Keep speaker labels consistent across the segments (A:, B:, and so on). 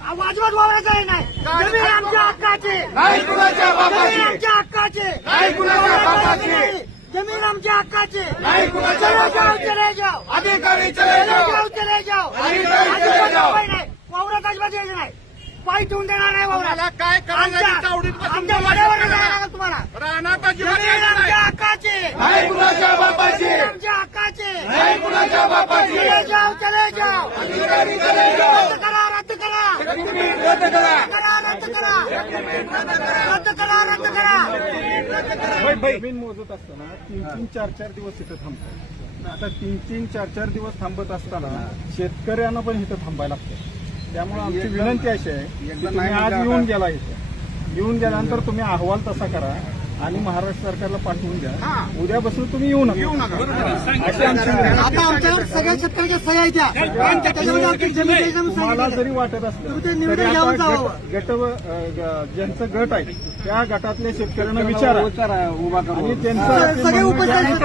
A: वाजवत वावरायचं नाही. जमीन आमच्या हक्काची,
B: नाही कुणाच्या बापाची,
A: जमीन आमच्या हक्काची,
B: नाही कुणाच्या बापाची,
A: जमीन आमच्या हक्काची.
B: नाही कुणाच्या
A: चले जाओ,
B: बापाची.
A: चले जाओ,
B: अधिकारी चले जाओ,
A: चले जाओ.
B: अधिकारी चले जाओ.
A: वावरात अजिबात यायचं नाही. पाय ठेवून देणार नाही वावरात.
B: मला काय करायचं चावडीत बसून
A: आमच्या वड्यावर जायला लागेल तुम्हाला.
B: रानात अजिबात
A: जमीन
B: यायचं
A: आमच्या
B: नाही.
A: हक्काची,
B: नाही कुणाच्या बापाची,
A: जमीन आमच्या हक्काची.
B: नाही कुणाच्या बापाची,
A: चले जाओ, चले जाओ.
B: अधिकारी चले जाओ.
A: रद्द करा, रद्द करा,
B: शक्तीपीठ रद्द करा,
A: रद्द करा, रद्द करा, रद्द करा.
C: जमीन मोजत असताना 3-3, 4-4 दिवस इथं थांबतात. आता 3-3, 4-4 दिवस थांबत असताना शेतकऱ्यांना पण इथं थांबायला लागतं. त्यामुळे आमची विनंती अशी आहे की तुम्ही आज येऊन गेला इथं, येऊन गेल्यानंतर तुम्ही अहवाल तसा करा आणि महाराष्ट्र सरकारला पाठवून द्या. उद्यापासून तुम्ही येऊ नका अशी आमची विनंती.
A: आता आमच्या सगळ्या शेतकऱ्याच्या सह्या आहेत त्या. त्याच्यामध्ये आमची जमीन द्यायचं म्हणून
C: तुम्हाला
A: सांगितलं.
C: जरी वाटत असलं
A: तुम्ही ते
C: तरी
A: निवेदन घ्यावं
C: आता
A: जावं.
C: ज्यांचं गट आहे त्या गटातल्या शेतकऱ्यांना विचारा आणि त्यांचं
A: सगळे उपस्थित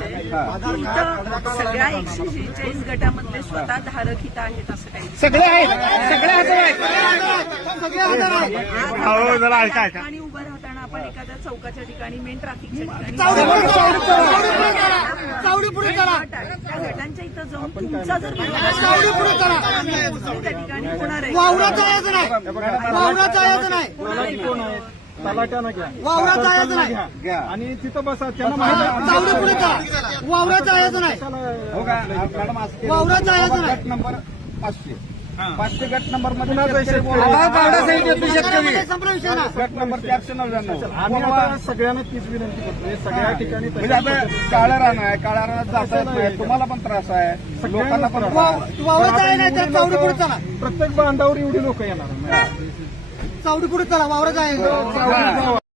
D: सगळ्या 146 गटामधले स्वतः धारक इथं आहेत असं काही
B: सगळे आहेत, सगळे हजर आहेत.
A: सगळे हजर आहेत.
D: आणि उभं राहताना आपण एखाद्या चौकाच्या ठिकाणी मेन ट्रॅफिकच्या ठिकाणी
A: चावडी पुढे करा,
D: त्या गटांच्या इथं जाऊन तुमचा जर
A: चावडी पुढे करा.
D: त्या ठिकाणी होणार आहे.
A: वावरात जायचं नाही, वावरात जायचं नाही,
C: कोण आहे तलाट्यानं घ्या,
A: वावरात जायचं नाही.
C: घ्या आणि तिथं बसा. त्यांना माहिती आहे
A: चावडी पुढे करा. वावरात जायचं नाही, वावरात जायचं नाही.
E: गट नंबर 500 गट नंबर मध्ये
A: शेतकऱ्यामध्ये संपला विषय ना.
E: गट नंबर 499.
C: आम्ही आता सगळ्यांना तीच विनंती करतोय. सगळ्या ठिकाणी
E: म्हणजे आता काळं रान आहे, काळ्या रानात जाता येत नाही, तुम्हाला पण त्रास आहे, लोकांना पण
A: वावरात जायचं नाही तर चावडी पुढे चला,
C: प्रत्येक बांधावर एवढी लोक येणार
A: चावडी पुढे चला, वावरात जायचं.